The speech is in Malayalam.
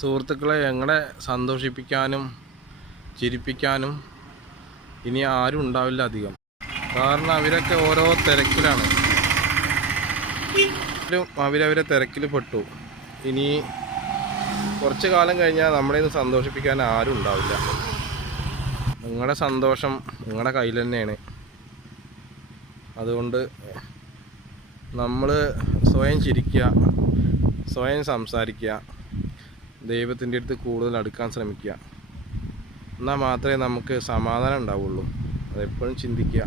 സുഹൃത്തുക്കളെ, ഞങ്ങളെ സന്തോഷിപ്പിക്കാനും ചിരിപ്പിക്കാനും ഇനി ആരും ഉണ്ടാവില്ല അധികം. കാരണം അവരൊക്കെ ഓരോ തിരക്കിലാണ്. അവരവരെ തിരക്കിൽ പെട്ടു. ഇനി കുറച്ച് കാലം കഴിഞ്ഞാൽ നമ്മളെ ഒന്ന് സന്തോഷിപ്പിക്കാൻ ആരും ഉണ്ടാവില്ല. നിങ്ങളുടെ സന്തോഷം നിങ്ങളുടെ കയ്യിൽ തന്നെയാണ്. അതുകൊണ്ട് നമ്മൾ സ്വയം ചിരിക്കുക, സ്വയം സംസാരിക്കുക, ദൈവത്തിൻ്റെ അടുത്ത് കൂടുതൽ അടുക്കാൻ ശ്രമിക്കുക. എന്നാൽ മാത്രമേ നമുക്ക് സമാധാനം ഉണ്ടാവുള്ളൂ. അതെപ്പോഴും ചിന്തിക്കുക.